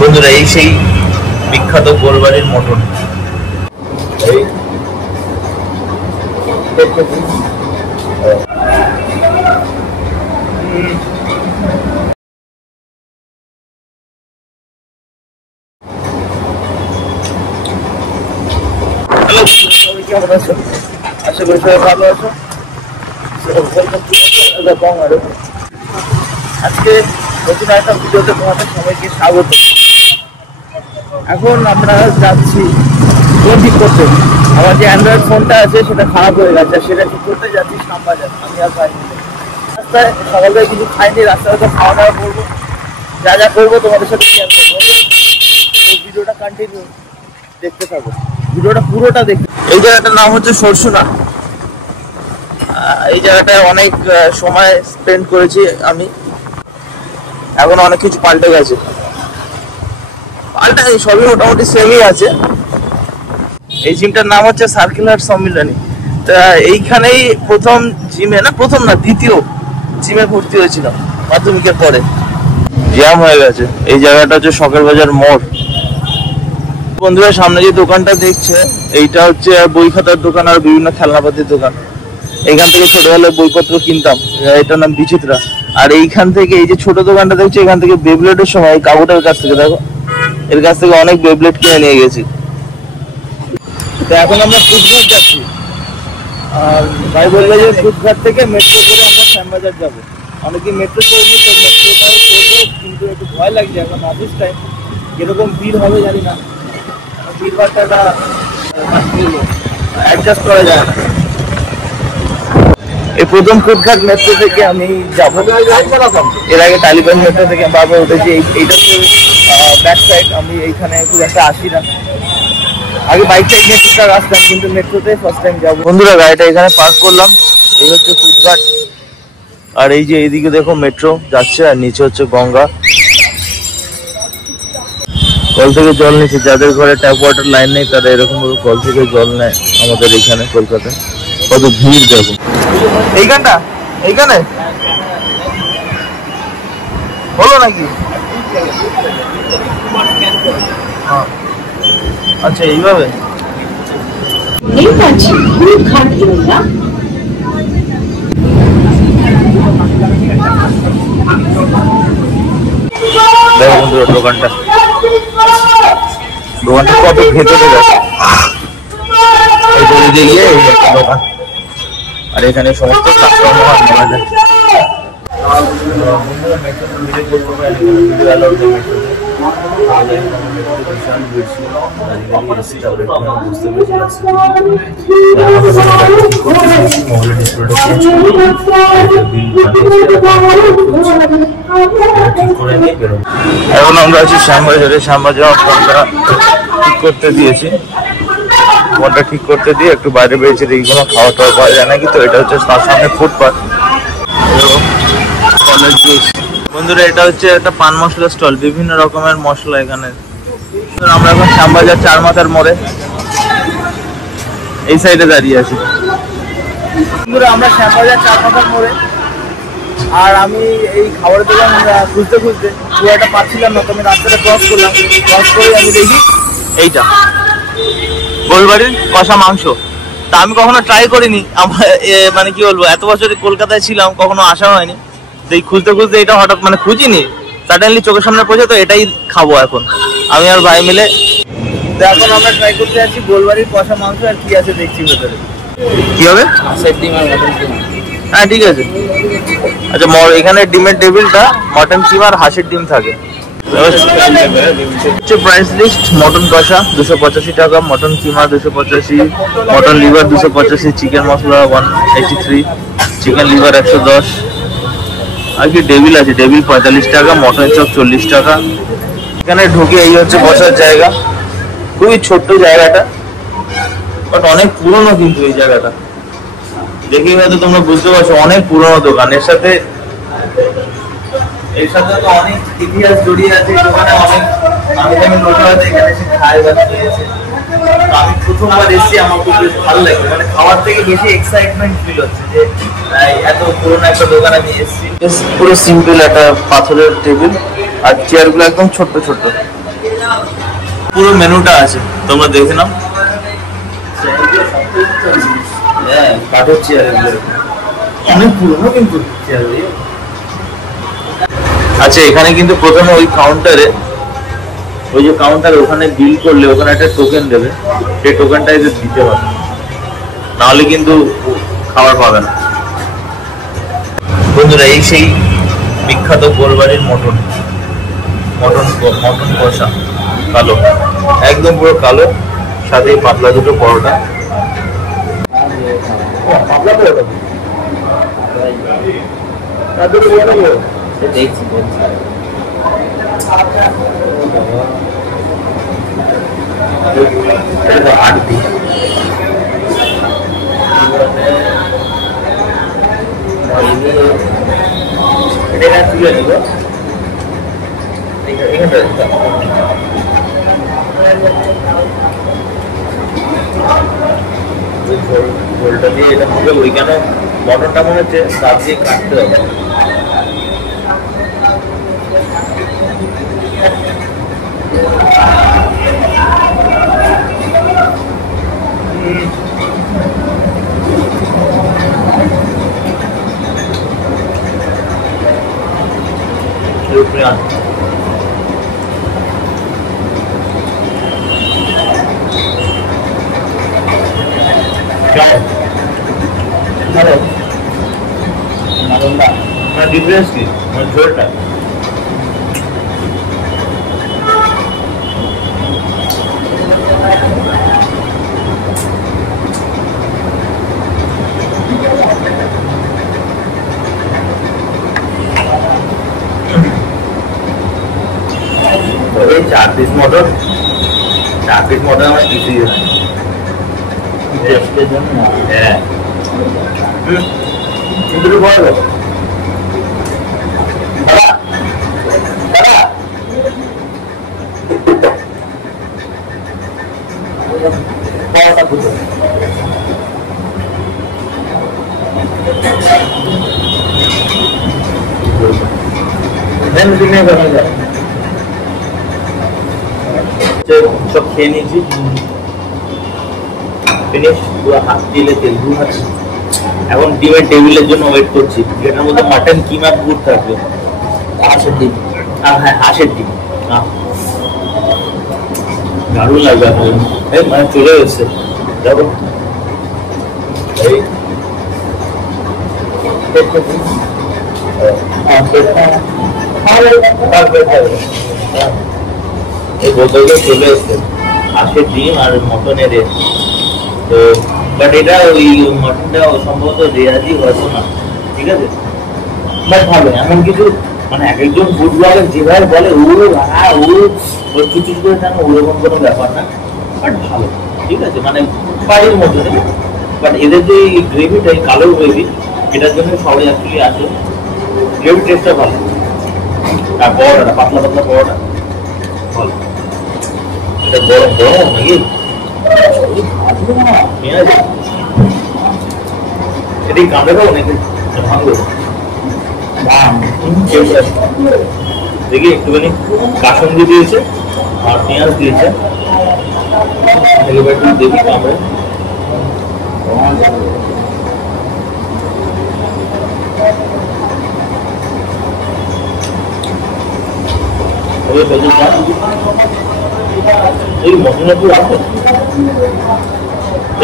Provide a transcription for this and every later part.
বন্ধুরা এই সেই বিখ্যাত গোলবাড়ির মটন। হ্যালো, সবাই কেমন আছো? আশা করি সবাই ভালো আছো। আজকে নতুন একটা ভিডিওতে তোমাদের সবাইকে স্বাগত। এখন আমরা যাচ্ছি ফোন ঠিক করতে। আমার যে অ্যান্ড্রয়েড ফোনটা আছে সেটা খারাপ হয়ে গেছে, সেটা ঠিক করতে যাচ্ছি শ্যামবাজার। আমি আর ভাই রাস্তায় সকালবেলা কিছু খাইনি, রাস্তায় খাওয়া দাওয়া করবো, যা যা করবো তোমাদের সাথে শেয়ার করবো। এই ভিডিওটা কন্টিনিউ দেখতে থাকো, ভিডিওটা পুরোটা দেখতে। এই জায়গাটার নাম হচ্ছে সরসুনা। এই জায়গাটায় অনেক সময় স্পেন্ড করেছি আমি। এখন অনেক কিছু পাল্টে গেছে, পাল্টা সবই মোটামুটি সেমই আছে। এই জিমটার নাম হচ্ছে সার্কেল হার্ট সম্মিলনী। তা এইখানেই প্রথম জিমে, না প্রথম না দ্বিতীয় জিমে ভর্তি হয়েছিলাম মাধ্যমিকের পরে। জ্যাম হয়ে গেছে। এই জায়গাটা হচ্ছে শখের বাজার মোড়। বন্ধুরা সামনে যে দোকানটা দেখছে এইটা হচ্ছে বই খাতার দোকান আর বিভিন্ন খেলনাপাতির দোকান। এইখান থেকে ছোটবেলায় বইপত্র কিনতাম। এটার নাম বিচিত্রা। আর এইখান থেকে এই যে ছোট দোকানটা দেখছি, এখান থেকে বেবলেটের সময় কাকুটার কাছ থেকে, দেখো এর কাছ থেকে অনেক বেবলেট কিনে নিয়ে গেছি। তো এখন আমরা ফুটঘাট যাচ্ছি। আর ভাই বললো যে ফুটঘাট থেকে মেট্রো করে আমরা শ্যামবাজার যাবো। অনেকে মেট্রো চড়বো, তো মেট্রোটাও চড়বো, কিন্তু একটু ভয় লাগছে এখন অফিস টাইম, কিরকম ভিড় হবে জানি না। ভিড় ভাড়টা অ্যাডজাস্ট করা যায় না। এই প্রথম ফুটঘাট মেট্রো থেকে আমি যাবো। এর আগে টালিগঞ্জ মেট্রো থেকে বাবা উঠেছি। এইটা ব্যাক সাইড, আমি এইখানে খুব একটা আসি না। আগে বাইক সাইড মেট্রোটা আসতাম, কিন্তু মেট্রোতে ফার্স্ট টাইম যাবো। বন্ধুরা গাড়িটা এখানে পার্ক করলাম। এই হচ্ছে ফুটঘাট। আর এই যে এইদিকে দেখো মেট্রো যাচ্ছে, আর নিচে হচ্ছে গঙ্গা। কল থেকে জল নিচ্ছে। যাদের ঘরে ট্যাপ ওয়াটার লাইন নেই তারা এরকম ভাবে কল থেকে জল নেয়। আমাদের এখানে কলকাতায় কত ভিড় দেখো। এইখানটা এইখানে হলো নাকি? আচ্ছা এইভাবে দেখো বন্ধুরা দোকানটা কত ভেতরে গেছে। গিয়ে দোকান, আর এখানে সমস্ত কাস্টমার নেওয়া যায়। এখন আমরা আছি শ্যামবাজারে। শ্যামবাজার ফোনটা ঠিক করতে দিয়েছি। ফোনটা ঠিক করতে দিয়ে একটু বাইরে বেরিয়েছে, দেখি কোনো খাওয়া টাওয়া পাওয়া যায় নাকি। তো এটা হচ্ছে তার সামনে ফুটপাথ। বন্ধুরা এটা হচ্ছে একটা পান মশলা স্টল, বিভিন্ন রকমের মশলা এখানে। আমরা এখন শ্যামবাজার চার মাথার মোড়ে এই সাইডে দাঁড়িয়ে আছি। বন্ধুরা আমরা শ্যামবাজার চার মাথার মোড়ে, আর আমি এই খাবারের দোকান খুঁজতে খুঁজতে খুব একটা পাচ্ছিলাম না। তো আমি রাস্তাটা ক্রস করলাম, ক্রস করে আমি দেখি এইটা গোলবাড়ির কষা মাংস। তা আমি কখনো ট্রাই করিনি। আমার মানে কি বলবো, এত বছর কলকাতায় ছিলাম, কখনো আসা হয়নি। তো এই খুঁজতে খুঁজতে এটা হঠাৎ মানে খুঁজিনি, সাডেনলি চোখের সামনে পড়েছে। তো এটাই খাবো এখন আমি আর ভাই মিলে। তো এখন আমরা ট্রাই করতে যাচ্ছি গোলবাড়ির কষা মাংস। আর কি আছে দেখছি ভেতরে, কি হবে। হ্যাঁ ঠিক আছে। আচ্ছা এখানে ডিমের টেবিলটা মটন কিমা আর হাঁসের ডিম থাকে। প্রাইস লিস্ট: মটন কষা 285 টাকা, মটন কিমা 285, মটন লিভার 285, চিকেন মশলা 183, চিকেন লিভার 110। আর কি টেবিল আছে, টেবিল 45 টাকা, মটন চপ 40 টাকা। এখানে ঢুকে এই হচ্ছে বসার জায়গা। খুবই ছোট্ট জায়গাটা, বাট অনেক পুরনো। কিন্তু এই জায়গাটা দেখেই হয়তো তোমরা বুঝতে পারছো, অনেক পুরনো দোকান। এর সাথে তো অনেক ইতিহাস জড়িয়ে আছে। দোকানে অনেক আমি লোক হয়তো এখানে এসে খায় বা খেয়েছে। আমি প্রথমবার এসেছি, আমার খুব বেশ ভালো লাগে। মানে খাওয়ার থেকে বেশি এক্সাইটমেন্ট ফিল হচ্ছে যে এত পুরোনো একটা দোকানে আমি এসেছি। পুরো সিম্পল একটা পাথরের টেবিল, আর চেয়ারগুলো একদম ছোট্ট ছোট্ট। পুরো মেনুটা আছে, তোমরা দেখে নাও। হ্যাঁ, কাঠের চেয়ার, অনেক পুরনো কিন্তু চেয়ার। আচ্ছা, এখানে কিন্তু প্রথমে ওই কাউন্টারে, ওই যে কাউন্টার, ওখানে বিল করলে ওখানে একটা টোকেন দেবে, সেই টোকেনটা এদের দিতে হবে, নাহলে কিন্তু খাবার পাবে না। বন্ধুরা, এই সেই বিখ্যাত গোলবাড়ির মটন, মটন মটন কষা, কালো, একদম পুরো কালো, সাথে পাতলা দুটো পরোটা। পাতলা পরোটা দেখছি আটটি এটা তুলে নিব ঝোলটা দিয়ে এটা হবে। ওইখানে মটনটা মনে হচ্ছে দাঁত দিয়ে কাটতে হবে। ডিফারেন্স কি ঝোলটা? चार पीस मटर আমার কিছুই হয় হ্যাঁ কিন্তু বড় সব খেয়ে নিয়েছি, পুরো হাত দিলে তেল ঘুমাচ্ছি। এখন ডিমের টেবিলের জন্য ওয়েট করছি, যেটার মধ্যে মাটন কিমা গুড় থাকবে, হাঁসের ডিম। হ্যাঁ, হাঁসের ডিম দারুণ লাগবে। এই মানে চলে এসছে, দেখো এই বোতলগুলো চলে এসছে, হাঁসের ডিম আর মটনের। তো বাট এটা ওই মটনটা সম্ভবত রেয়াজি হয়তো না, ঠিক আছে, বাট ভালো। এমন কিছু মানে এক একজন ফুড ব্লগার যেভাবে বলে ও চুচুচ করে থাকো, ওরকম কোনো ব্যাপার না, বাট ভালো, ঠিক আছে, মানে বাড়ির মতো। বাট এদের যে গ্রেভিটা, এই কালো গ্রেভি, এটার জন্য সবাই অ্যাকচুয়ালি আসে। গ্রেভি টেস্টটা ভালো, আর পরোটা পাতলা পাতলা পরোটা ভালো। এটা গরম গরম নাকি এটি কাঁদে পাবো নাকি ভাঙবে? দেখি একটুখানি কাসুন্দি দিয়েছে আর পেঁয়াজ দিয়েছে, দেখি কামড়ে। এই মশলা পুরো আছে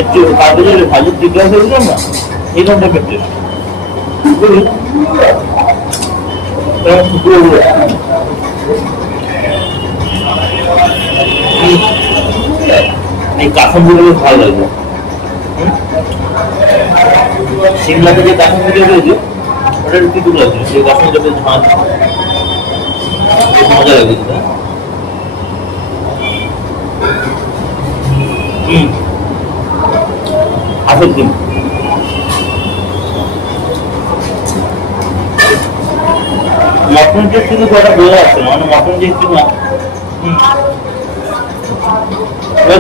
একটু কাগজের ভাজুর জিজ্ঞাসা করেছিলাম না, এই ধরনের ক্ষেত্রে এই কাসুন্দিগুলো বেশ ভালো লাগবে। সিমলা থেকে কাসুন্দি রয়েছে, ওটা একটু দূর লাগছে, সেই কাসুন্দিটা বেশ ঝাঁজ, মজা লাগছে। হাঁসের ডিম মটন টেস্ট কিন্তু কটা বোঝা যাচ্ছে না, মানে মটন টেস্ট না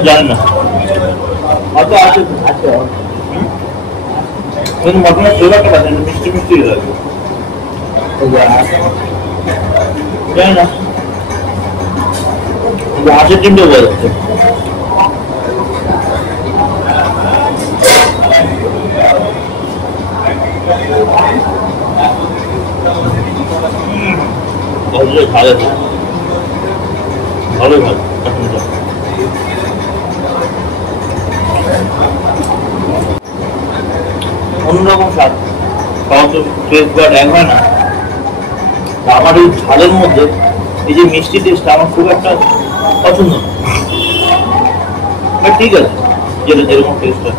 জানি না, হয়তো আছে আছে কিন্তু মটনের ফ্লেভারটা পাচ্ছে না, মিষ্টি মিষ্টি লাগবে, জানি না। হাঁসের ডিমটা বোঝা যাচ্ছে। ভালোই ভালো অন্যরকম স্বাদ, খাওয়া তো টেস্ট বাট এক হয় না। আমার এই ঝালের মধ্যে এই যে মিষ্টি টেস্টটা আমার খুব একটা পছন্দ না, ঠিক আছে যেটা যেরকম টেস্ট হয়।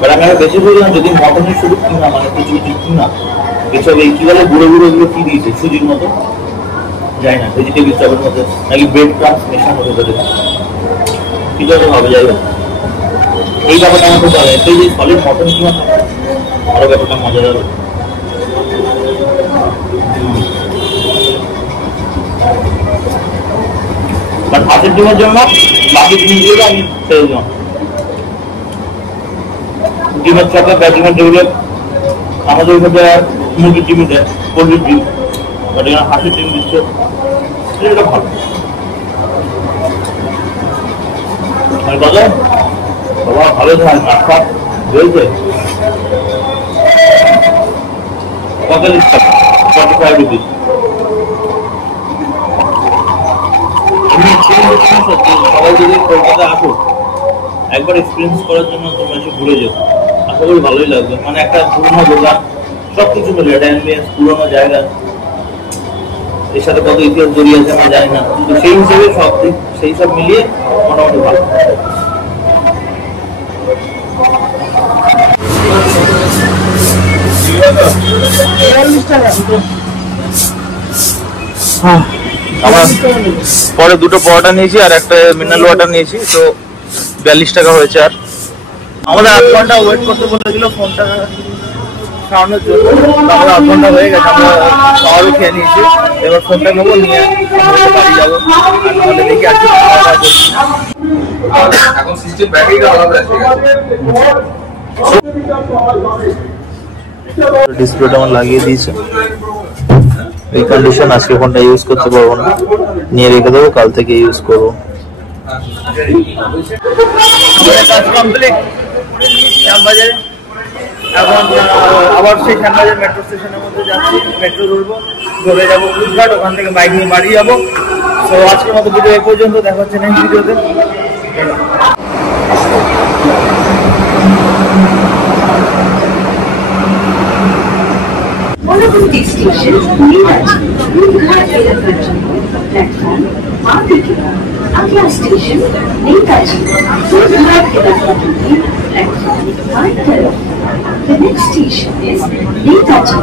বাট আমি আরো বেশি বললাম যদি মটনের শুধু কিনা মানে কিছু কিছু কিনা এসব এই কি বলে গুঁড়ো গুঁড়ো গুলো কি দিয়েছে সুজির মতো যাই না, ভেজিটেবিল চপের মধ্যে নাকি ব্রেড ক্রাম্স মেশানো হতে পারে, ঠিক আছে হবে যাই হোক। এই ব্যাপারটা আমার খুব ভালো লাগে, এই যে সলিড মটন কিমা আরো ব্যাপারটা মজাদার হবে। বাট হাঁসের ডিমের জন্য বাকি জিনিসগুলো আমি ছেড়ে দিলাম। ডিমের চপে বা ডিমের টেবিলে আমাদের ওইভাবে মুরগির ডিম দেয়, পোলট্রির ডিম, বাট এখানে হাঁসের ডিম দিচ্ছে, এটা ভালো। আর দাদা বাবা ভালো থাকে নাটক হয়েছে কত লিখছে 45 রুপিস। সবাই যদি কলকাতা আসো একবার এক্সপিরিয়েন্স করার জন্য তোমরা এসে ঘুরে যাও, আশা করি ভালোই লাগবে। মানে একটা পুরোনো দোকান সবকিছু মিলে একটা অ্যাম্বিয়েন্স, পুরোনো জায়গা, এর সাথে কত ইতিহাস জড়িয়ে আছে আমি জানি না, কিন্তু সেই হিসেবে সব দিক সেই সব মিলিয়ে মোটামুটি ভালো। আমরা পরে দুটো পরোটা নিয়েছি আর একটা মিনারেল ওয়াটার নিয়েছি, তো 42 টাকা হয়েছে। আর আমাদের 8 ঘন্টা ওয়েট করতে বলেছিল ফোনটা খাওয়ানোর জন্য, আমাদের 8 ঘন্টা হয়ে গেছে, আমরা খাওয়ারও খেয়ে নিয়েছি। এবার ফোনটা নেবো, নিয়ে বাড়ি যাবো, আর নাহলে দেখি আজকে এখন সিস্টেম ব্যাটারিটা আলাদা আছে। ডিসপ্লেটা আমার লাগিয়ে দিয়েছে, এই কন্ডিশন আজকে ফোনটা ইউজ করতে পারবো না, নিয়ে রেখে দেবো, কাল থেকে ইউজ করবো। কাজ কমপ্লিট শ্যামবাজারে, এখন আবার সেই শ্যামবাজার মেট্রো স্টেশনের মধ্যে যাচ্ছি, মেট্রো ধরবো, ধরে যাবো গুজরাট, ওখান থেকে বাইক নিয়ে বাড়ি যাবো। তো আজকের মতো ভিডিও এই পর্যন্ত, দেখা হচ্ছে নেক্সট ভিডিওতে। পরবর্তী স্টেশন নীলাচল, প্ল্যাটফর্ম আগলা station Netaji, platform. The next station is Netaji.